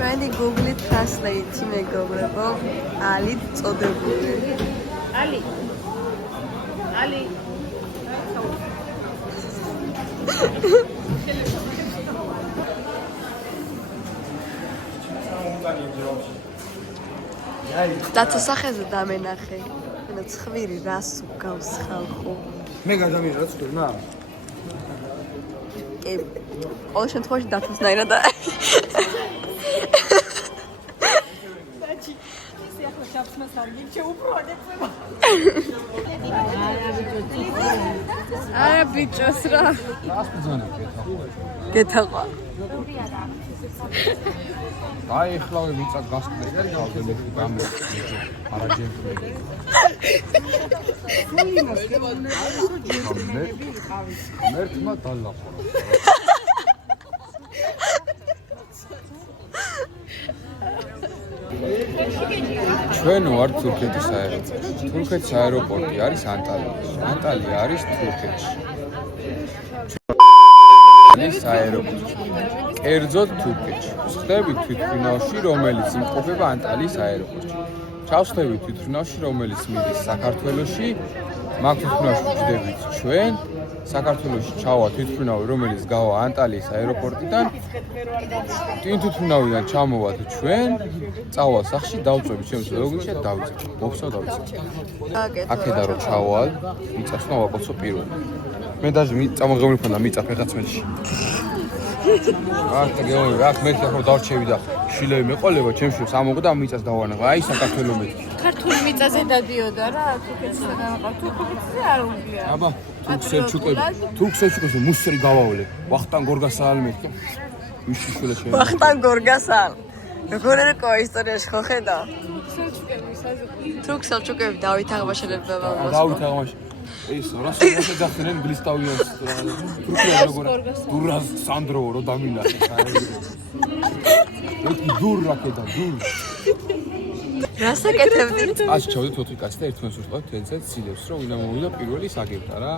ჩვენი Google Translate-ი მეგობრებო, ალით წოდებული. ალი. დაცასახეზე დამენახე. ენა ცხვირი რას უგავს ხალხო. მე გადამიღე რა ცხვირნა? კი. ყოველ შემთხვევაში დათოსნაირად და არა ბიჭოს რა. გეთაყვა. აი ახლა ვიწა გასწრე გავდე მე გამე. არა ჯემპლი. მერტმა დალახო. ჩვენ ვართ თურქეთის აეროპორტი. თურქეთის აეროპორტი არის ანტალიაში. ანტალია არის თურქეთში. ეს აეროპორტი. კერძოდ თურქეთში. ხდები თვითმფრინავში, რომელიც იმყოფება ანტალიის აეროპორტში. ჩავხდები თვითმფრინავში, რომელიც მიდის საქართველოში. მაგ თვითმფრინავში ვჯდებით ჩვენ. საქართველოში ჩავა თვითმფრინავი, რომელიც გავა ანტალიის აეროპორტიდან. ტვინ თვითმფრინავიდან ჩამოვად ჩვენ. წავალ სახში, დავწვევი ჩემს ლოგინში და დავიწყე. ოფსა დავიწყე. აქედან რო ჩავალ, მიწასნა ვაკოცო პირველი. მე დაჟე წამოღებული მქონდა მიწა ფეხაცმელში. ახლა გეუბნები, აქ მე ახლა დავრჩევი და შილები მეყოლება ჩემში სამოღდა მიწას დავანაღა. აი საქართველოს მე. ქართული მიწაზე დადიოდა რა, თურქეთსა და თურქეთზე არ უნდია. აბა, თურქსელჩუკები მუსერი გავავლე. ვახტანგ გორგასალი მეთქე. ვიში შულა შენ. ვახტანგ გორგასალ. როგორ იყო ისტორიაში ხო ხედა? სელჩუკები საზოგადო. თურქ-სელჩუკები დავით აღმაშენებდა. დავით აღმაშენებდა. ეს რასო შეძახდნენ გლისტავიანს რა. თურქია როგორ დურას სანდრო რო დამინახე. ეთი დურ რაკეთა დურ. რას აკეთებდით? ას ჩავდით 4 კაცი და ერთმანეთს უსწავლეთ თელცეთ ცილებს რომ ვინა მოვიდა პირველი საგებდა რა.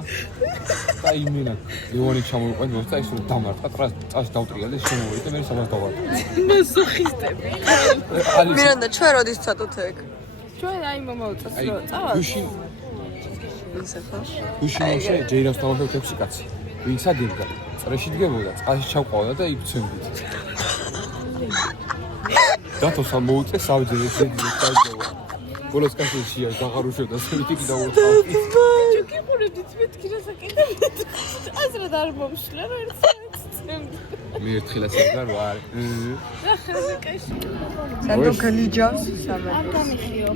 და იმენა ლეონი ჩამოვიყვანეთ მოხდა ის რომ დამარტყა წას დავტრიალ და შემოვიდა მე სამას დავარ. მასოხისტები. მირანდა ჩვენ როდის წავდით ეგ? ჩვენ აი მომავწეს რო წავალ. გუშინში ჯეირას თავშევ 6 კაცი. ვინც აგებდა? წრეში დგებოდა, წყალში ჩავყავდა და იფცემდით. დათოს ამ მოუწე საბჯერე შეძლებდა. ბოლოს კაცშია დაღარუშობდა სიტიკი დაუწყა. ჯოკი ყურებდით მეთქი რა საკეთებდით. აზრად არ მომშლა რა ერთს. მე ერთხელაც ეგარ ვარ. რა ხაზე კაიში. სანდო გლიჯავს სამე. არ გამიხიო.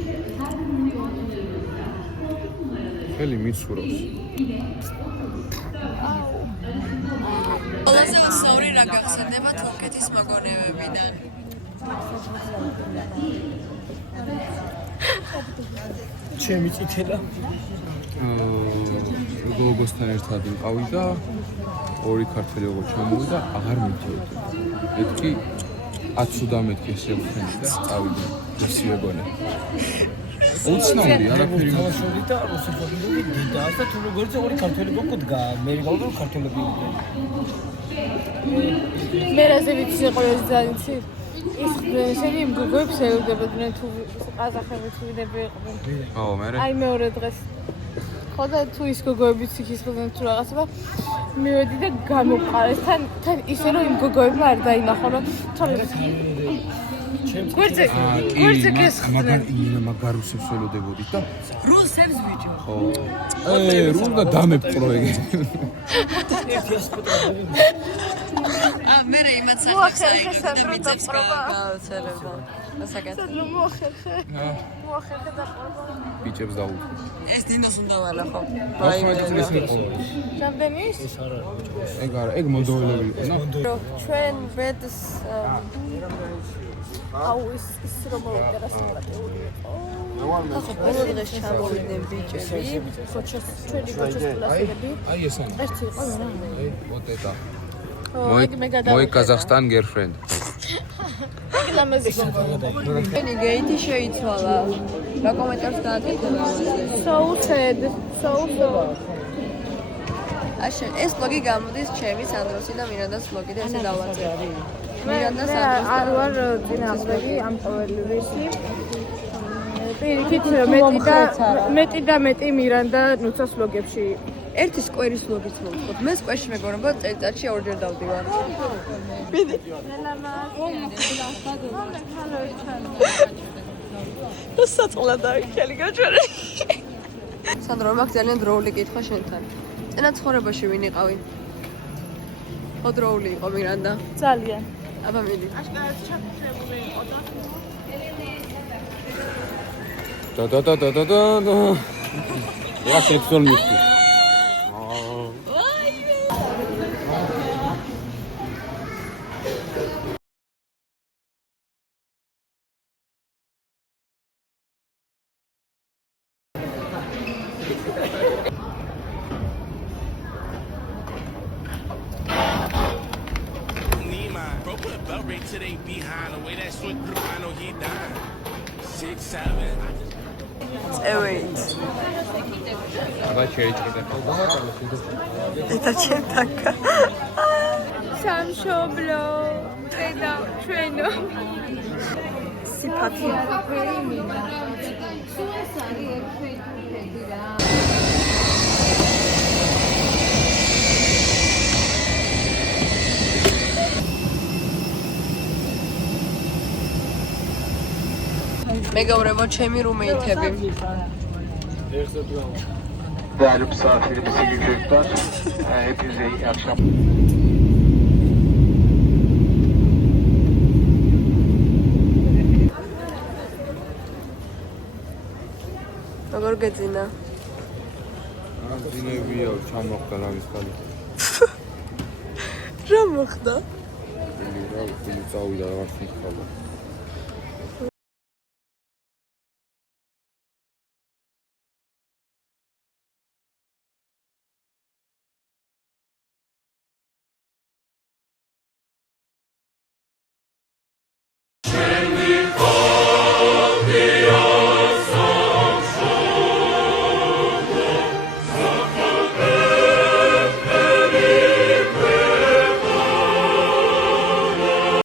ხელი მიცურავს. ყველაზე უსაური რა გახსენდება თურქეთის მოგონებებიდან? ჩემი წითელა გოგოსთან ერთად ვიყავი და ორი ქართველი როგორ ჩამოვიდა აღარ მიდიოდა. მეთქი 10-დან მეთქი ესე ვქენი და წავიდა ისიებონე. უცნაური არაფერი მოშოდი და რუსეთში დიდას და თუ როგორც ორი ქართველი გოგოდგა მე გავდო ქართველები იყვნენ. მე რაზე ვიცი ყოველ ზანიცი ის შენი მგოებს ეუბნებოდნენ თუ ყაზახები თუ ვინები იყვნენ. აუ მე აი მეორე დღეს ხო და თუ ის გოგოებიც იქისხდნენ თუ რაღაცა და მივედი და გამოვყარეს თან ისე რომ იმ გოგოებმა არ დაინახო რომ თორემ გვერდზე გესხდნენ მაგარუსებს ველოდებოდით და რუსებს ბიჭო. ხო. რულ და დამეპყრო ეგ. მე იმაც ახსენე და მიწებს გააცერება. ასაკეთებ. მოახერხე და ბიჭებს დაუთხო. ეს დინოს უნდა ვალახო. რამდენი ის? ეგ არა, ეგ მოდოველები იყო, ნო? ჩვენ ბედს აუ ის რომ მოვიდა რა სიმღერატეული იყო. ახლა ბოლო დღეს ჩამოვიდნენ ბიჭები. ხოჩოს ჩვენი ხოჩოს კლასელები. აი ეს ანა. ერთი იყო რა. აი, ოტეტა. მოი კაზახსტან girlfriend. ლამაზი ჩვენი გეითი შეიცვალა. რა კომენტარს გააკეთებდა? so sad. აშენ ეს ლოგი გამოდის ჩემი სანდროსი და მირანდას ლოგი და ესე დავაწერე. მირანდა მე სანდროს არ ვარ წინააღმდეგი ამ ყოველივეში. პირიქით მეტი და მეტი მირანდა ნუცას ლოგებში. ერთი სკვერის ლოგის მოვხოთ. მე სკვერში მეგონება წელიწადში ორჯერ დავდივარ. მიდი. საწყლა დაიქელი გაჭერე. სანდრო, მაგ ძალიან დროული კითხვა შენთან. წინა ცხოვრებაში ვინ იყავი? ხო დროული იყო მირანდა. ძალიან. აბა მიდი. აშკარად ჩაფიქრებული იყო და და. რა შეცდომ მიხდი. To they behind the way that switch, I know he dying. 6, 7. წევით. აბა შეიძლება. ეს ჩემთანკა. სამშობლო და ჩვენო სიფათი. მეგობრებო, ჩემი რუმეითები. Değerli misafirimiz, sevgili çocuklar, hepinize iyi akşam. როგორ გეძინა? ძინებია, ჩამოხდა ლამის ხალი. რა მოხდა? რა, წავიდა რაღაც მიხალა.